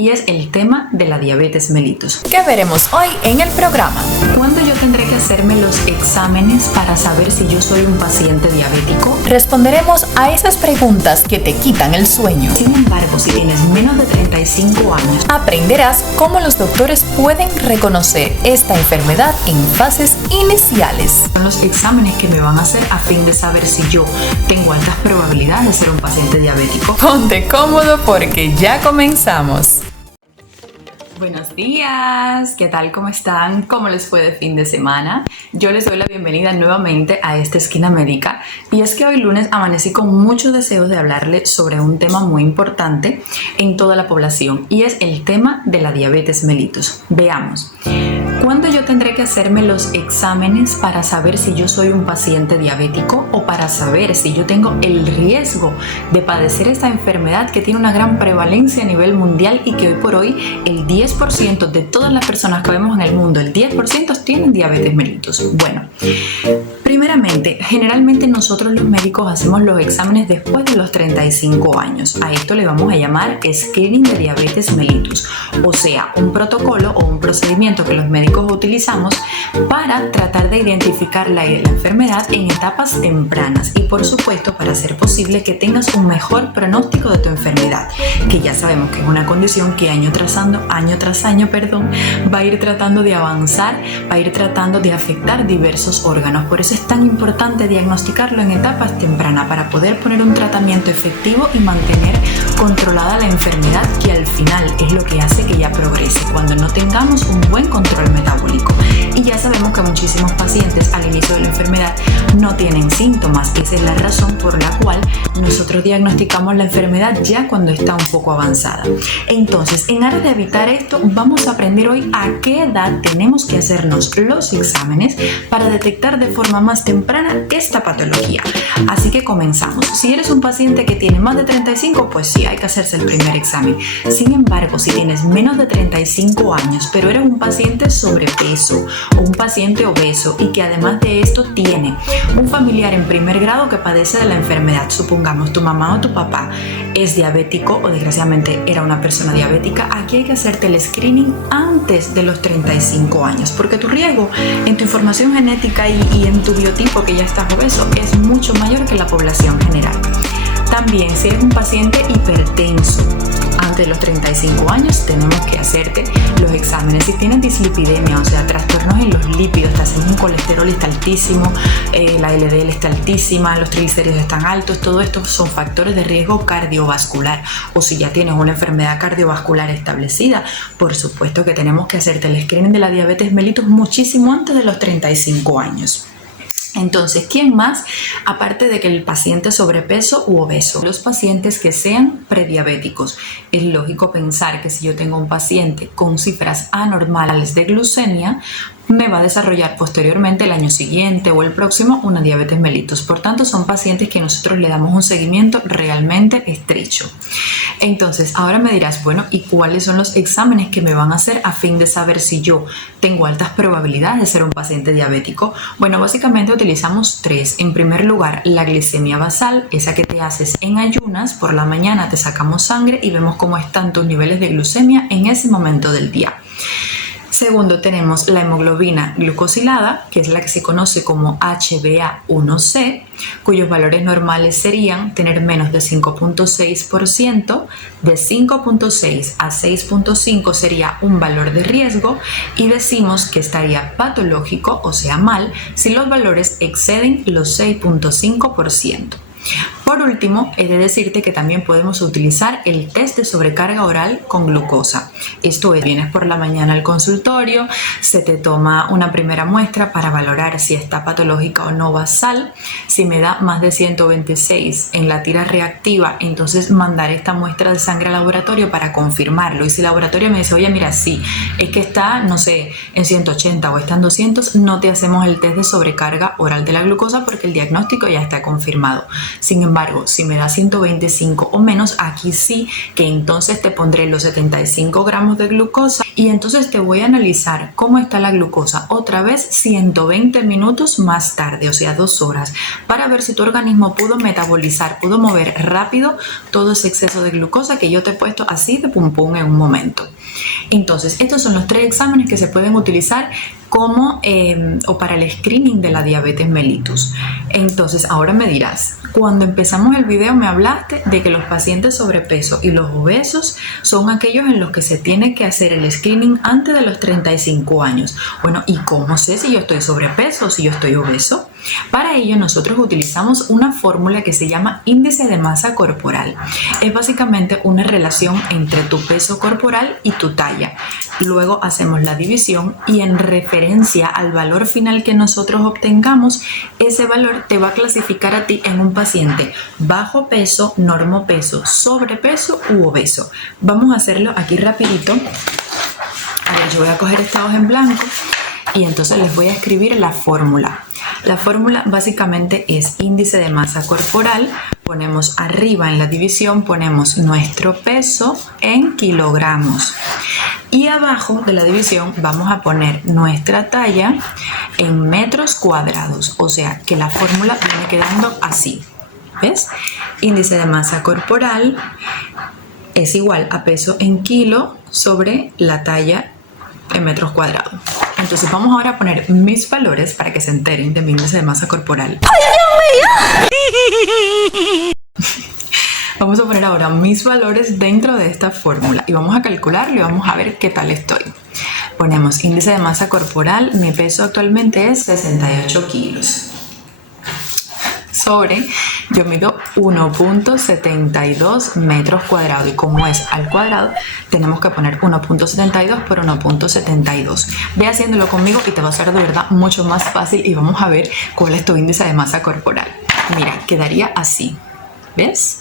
y es el tema de la diabetes mellitus. ¿Qué veremos hoy en el programa? ¿Cuándo yo tendré que hacerme los exámenes para saber si yo soy un paciente diabético? Responderemos a esas preguntas que te quitan el sueño. Sin embargo, si tienes menos de 35 años, aprenderás cómo los doctores pueden reconocer esta enfermedad en fases iniciales. Son los exámenes que me van a hacer a fin de saber si yo tengo altas probabilidades de ser un paciente diabético. Ponte cómodo porque ya comenzamos. Buenos días, ¿qué tal? ¿Cómo están? ¿Cómo les fue de fin de semana? Yo les doy la bienvenida nuevamente a esta esquina médica y es que hoy lunes amanecí con muchos deseos de hablarle sobre un tema muy importante en toda la población y es el tema de la diabetes mellitus. Veamos. ¿Cuándo yo tendré que hacerme los exámenes para saber si yo soy un paciente diabético o para saber si yo tengo el riesgo de padecer esta enfermedad que tiene una gran prevalencia a nivel mundial y que hoy por hoy el 10% de todas las personas que vemos en el mundo, el 10% tienen diabetes mellitus? Bueno, primeramente, generalmente nosotros los médicos hacemos los exámenes después de los 35 años. A esto le vamos a llamar screening de diabetes mellitus, o sea, un protocolo o un procedimiento que los médicos utilizamos para tratar de identificar la enfermedad en etapas tempranas y por supuesto para hacer posible que tengas un mejor pronóstico de tu enfermedad, que ya sabemos que es una condición que año tras año, va a ir tratando de avanzar, va a ir tratando de afectar diversos órganos. Por eso es tan importante diagnosticarlo en etapas tempranas para poder poner un tratamiento efectivo y mantener controlada la enfermedad, que al final es lo que hace que ya progrese cuando no tengamos un buen control metabólico. Y ya sabemos que muchísimos pacientes al inicio de la enfermedad no tienen síntomas. Esa es la razón por la cual nosotros diagnosticamos la enfermedad ya cuando está un poco avanzada. Entonces, en aras de evitar esto, vamos a aprender hoy a qué edad tenemos que hacernos los exámenes para detectar de forma más temprana esta patología. Así que comenzamos. Si eres un paciente que tiene más de 35, pues sí, hay que hacerse el primer examen. Sin embargo, si tienes menos de 35 años, pero eres un paciente sobrepeso o un paciente obeso y que además de esto tiene un familiar en primer grado que padece de la enfermedad, supongamos tu mamá o tu papá es diabético o desgraciadamente era una persona diabética, aquí hay que hacerte el screening antes de los 35 años porque tu riesgo en tu información genética y en tu biotipo, que ya estás obeso, es mucho mayor que la población general. También, si eres un paciente hipertenso, antes de los 35 años tenemos que hacerte los exámenes. Si tienes dislipidemia, o sea, trastornos en los lípidos, te hacemos un colesterol está altísimo, la LDL está altísima, los triglicéridos están altos, todo esto son factores de riesgo cardiovascular. O si ya tienes una enfermedad cardiovascular establecida, por supuesto que tenemos que hacerte el screening de la diabetes mellitus muchísimo antes de los 35 años. Entonces, ¿quién más? Aparte de que el paciente sobrepeso u obeso, los pacientes que sean prediabéticos. Es lógico pensar que si yo tengo un paciente con cifras anormales de glucemia, me va a desarrollar posteriormente el año siguiente o el próximo una diabetes mellitus. Por tanto, son pacientes que nosotros le damos un seguimiento realmente estrecho. Entonces, ahora me dirás, bueno, ¿y cuáles son los exámenes que me van a hacer a fin de saber si yo tengo altas probabilidades de ser un paciente diabético? Bueno, básicamente utilizamos tres. En primer lugar, la glicemia basal, esa que te haces en ayunas. Por la mañana te sacamos sangre y vemos cómo están tus niveles de glucemia en ese momento del día. Segundo, tenemos la hemoglobina glucosilada, que es la que se conoce como HbA1c, cuyos valores normales serían tener menos de 5.6%, de 5.6 a 6.5 sería un valor de riesgo y decimos que estaría patológico, o sea mal, si los valores exceden los 6.5%. Por último, he de decirte que también podemos utilizar el test de sobrecarga oral con glucosa. Esto es, vienes por la mañana al consultorio, se te toma una primera muestra para valorar si está patológica o no basal. Si me da más de 126 en la tira reactiva, entonces mandar esta muestra de sangre al laboratorio para confirmarlo. Y si el laboratorio me dice, oye, mira, sí, es que está, no sé, en 180 o está en 200, no te hacemos el test de sobrecarga oral de la glucosa porque el diagnóstico ya está confirmado. Sin embargo, embargo, si me da 125 o menos, aquí sí que entonces te pondré los 75 gramos de glucosa y entonces te voy a analizar cómo está la glucosa otra vez 120 minutos más tarde, o sea 2 horas, para ver si tu organismo pudo metabolizar, pudo mover rápido todo ese exceso de glucosa que yo te he puesto así de pum pum en un momento. Entonces, estos son los 3 exámenes que se pueden utilizar como o para el screening de la diabetes mellitus. Entonces, ahora me dirás, cuando empezamos el video me hablaste de que los pacientes sobrepeso y los obesos son aquellos en los que se tiene que hacer el screening antes de los 35 años. Bueno, ¿y cómo sé si yo estoy sobrepeso o si yo estoy obeso? Para ello nosotros utilizamos una fórmula que se llama índice de masa corporal. Es básicamente una relación entre tu peso corporal y tu talla. Luego hacemos la división y en referencia al valor final que nosotros obtengamos, ese valor te va a clasificar a ti en un paciente bajo peso, normopeso, sobrepeso u obeso. Vamos a hacerlo aquí rapidito. A ver, yo voy a coger esta hoja en blanco y entonces les voy a escribir la fórmula. La fórmula básicamente es índice de masa corporal. Ponemos arriba en la división, ponemos nuestro peso en kilogramos. Y abajo de la división vamos a poner nuestra talla en metros cuadrados. O sea que la fórmula viene quedando así. ¿Ves? Índice de masa corporal es igual a peso en kilo sobre la talla en metros cuadrados. Entonces vamos ahora a poner mis valores para que se enteren de mi índice de masa corporal. ¡Ay, Dios mío! Vamos a poner ahora mis valores dentro de esta fórmula y vamos a calcularlo y vamos a ver qué tal estoy. Ponemos índice de masa corporal, mi peso actualmente es 68 kilos. Sobre, yo mido 1.72 metros cuadrados y como es al cuadrado, tenemos que poner 1.72 por 1.72. Ve haciéndolo conmigo y te va a ser de verdad mucho más fácil y vamos a ver cuál es tu índice de masa corporal. Mira, quedaría así, ¿ves?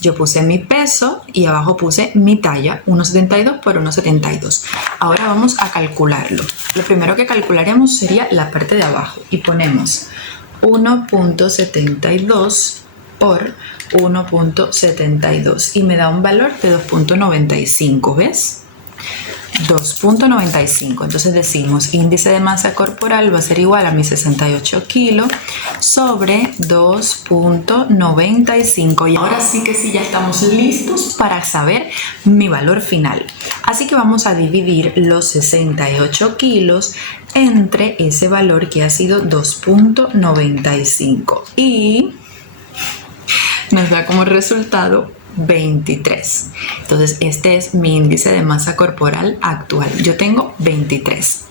Yo puse mi peso y abajo puse mi talla, 1.72 por 1.72. Ahora vamos a calcularlo. Lo primero que calcularemos sería la parte de abajo y ponemos 1.72 por 1.72 y me da un valor de 2.95, ¿ves? 2.95. Entonces decimos índice de masa corporal va a ser igual a mis 68 kilos sobre 2.95. Y ahora sí que sí, ya estamos listos para saber mi valor final. Así que vamos a dividir los 68 kilos entre ese valor que ha sido 2.95 y nos da como resultado 23. Entonces este es mi índice de masa corporal actual. Yo tengo 23.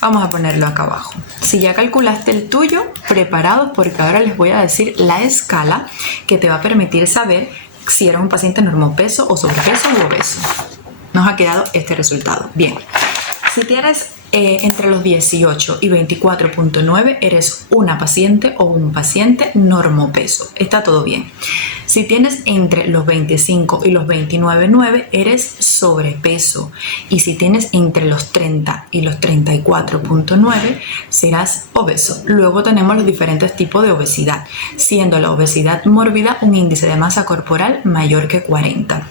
Vamos a ponerlo acá abajo. Si ya calculaste el tuyo, preparados porque ahora les voy a decir la escala que te va a permitir saber si eres un paciente normopeso o sobrepeso u obeso. Nos ha quedado este resultado. Bien, si tienes entre los 18 y 24.9 eres una paciente o un paciente normopeso. Está todo bien. Si tienes entre los 25 y los 29.9 eres sobrepeso. Y si tienes entre los 30 y los 34.9 serás obeso. Luego tenemos los diferentes tipos de obesidad, siendo la obesidad mórbida un índice de masa corporal mayor que 40.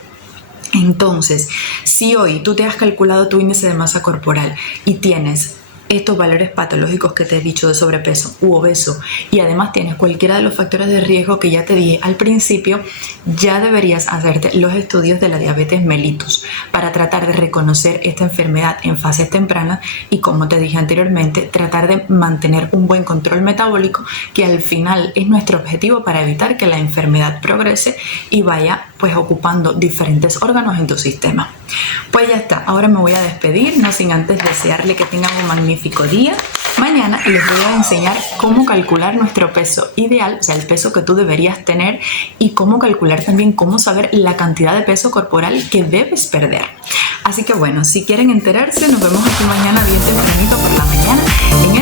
Entonces, si hoy tú te has calculado tu índice de masa corporal y tienes estos valores patológicos que te he dicho de sobrepeso u obeso y además tienes cualquiera de los factores de riesgo que ya te dije al principio, ya deberías hacerte los estudios de la diabetes mellitus para tratar de reconocer esta enfermedad en fases tempranas y, como te dije anteriormente, tratar de mantener un buen control metabólico, que al final es nuestro objetivo para evitar que la enfermedad progrese y vaya pues ocupando diferentes órganos en tu sistema. Pues ya está, ahora me voy a despedir, no sin antes desearle que tengan un magnífico día. Mañana les voy a enseñar cómo calcular nuestro peso ideal, o sea, el peso que tú deberías tener, y cómo calcular también cómo saber la cantidad de peso corporal que debes perder. Así que bueno, si quieren enterarse, nos vemos aquí mañana bien tempranito por la mañana en